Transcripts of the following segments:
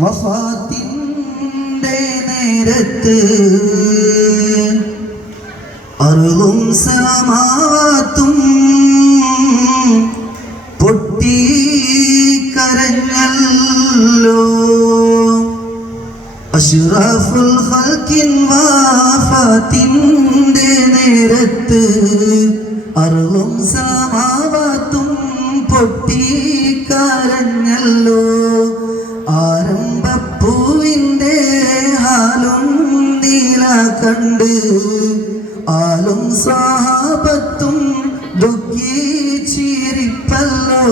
വഫാത്തിന്റെ നേരത്ത് അർളും സമാവാത്തും പൊട്ടി കരഞ്ഞല്ലോ. അഷ്റഫുൽ ഖൽഖിൻ വഫാത്തിന്റെ നേരത്ത് അർളും സമാവാത്തും പൊട്ടി കരഞ്ഞല്ലോ. ആരംഭപ്പൂവിൻ്റെ ഹാലും നീല കണ്ട് ആലും സ്വഹാബത്തും ദുഃഖിച്ചിരിപ്പല്ലോ.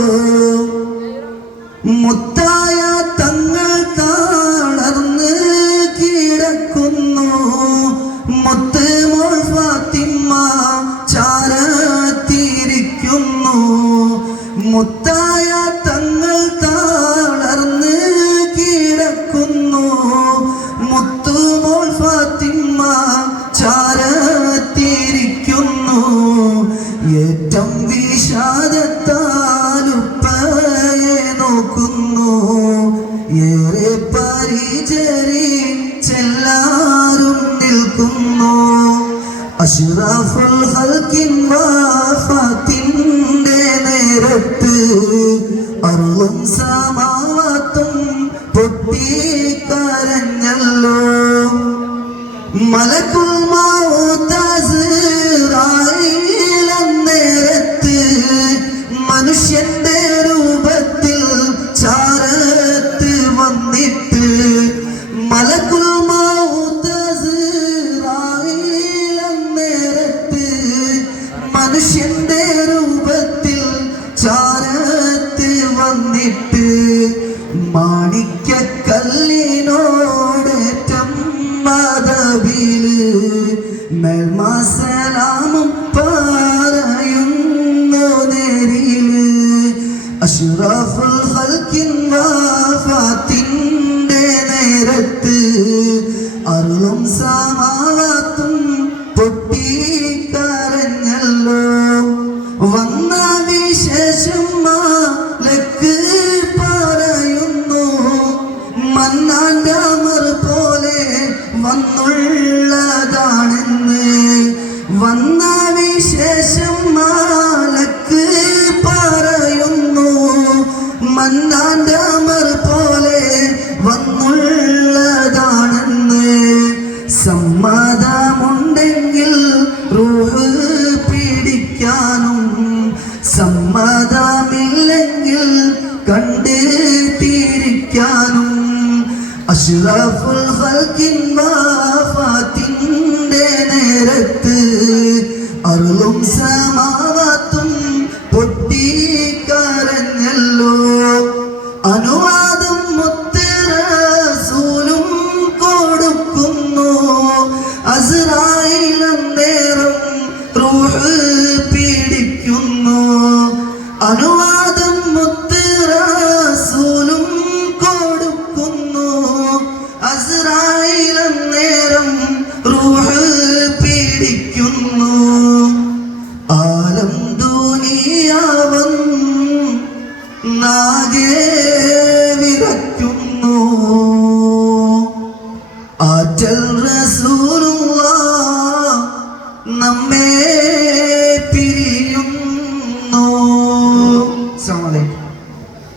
മുത്തായ തങ്ങൾ തളർന്ന് കിടക്കുന്നു. മുത്ത് മോൾ ഫാത്തിമ ചാരത്തിരിക്കുന്നു. മുത്തായ തങ്ങൾ തളർന്ന് കിടക്കുന്നു. മുത്തുമോൾ ഫാത്തിമ ചാരത്തിരിക്കുന്നു. ഏറ്റം വിഷാദത്താലുപ്പയെ നോക്കുന്നു. ഏറെ പരിചരിച്ചെല്ലാരും നിൽക്കുന്നു. അഷ്റഫുൽ ഖൽഖിൻ വഫാത്തിന്റെ നേരത്ത് അർളും സമാവാത്തും പൊട്ടി കരഞ്ഞല്ലോ. മലക്കുൽ മൗത്ത് അസ്റായീൽ നേരത്ത് മനുഷ്യന്റെ രൂപത്തിൽ ചാരത്ത് വന്നിട്ട് മലക്കുൽ മൗത്ത് അസ്റായീൽ നേരത്ത് മനുഷ്യന്റെ രൂപത്തിൽ ചാരത്ത് വന്നിട്ട് മാണിക്യക്കല്ലിനോടേറ്റം മദബില് മേൽമാസലാമും പറയുന്നു നേരില്. അഷ്റഫുൽ ഖൽഖിൻ വഫാത്തിന്റെ നേരത്ത് അർളും സമാവാത്തും പൊട്ടി കരഞ്ഞല്ലോ. വന്ന വിശേഷം മാലക്ക് പറയുന്നു. മന്നാന്റെ അമർ പോലെ വന്നുള്ളതാണെന്ന്. വന്ന വിശേഷം മാലക്ക് പറയുന്നു. മന്നാന്റെ അമർ പോലെ വന്നുള്ളതാണെന്ന്. സമ്മതമുണ്ടെങ്കിൽ റൂഹ് പിടിക്കാനും സമ്മതമില്ലെങ്കിൽ കണ്ട് തിരിക്കാനും. അഷ്റഫുൽ ഖൽഖിൻ വഫാത്തിന്റെ നേരത്ത് അർളും സമാവാത്തും പൊട്ടി കരഞ്ഞല്ലോ. അനുവാദം മുത്ത് റസൂലും കൊടുക്കുന്നു. അസ്റായീൽ നേരം റൂഹ് പിടിക്കുന്നു. അനുവാദം മുത്ത് റസൂലും കൊടുക്കുന്നു. അസ്റായീൽ നേരം റൂഹ് പിടിക്കുന്നു. ആലം ദുനിയാവൻ നാഗേ വിരക്തി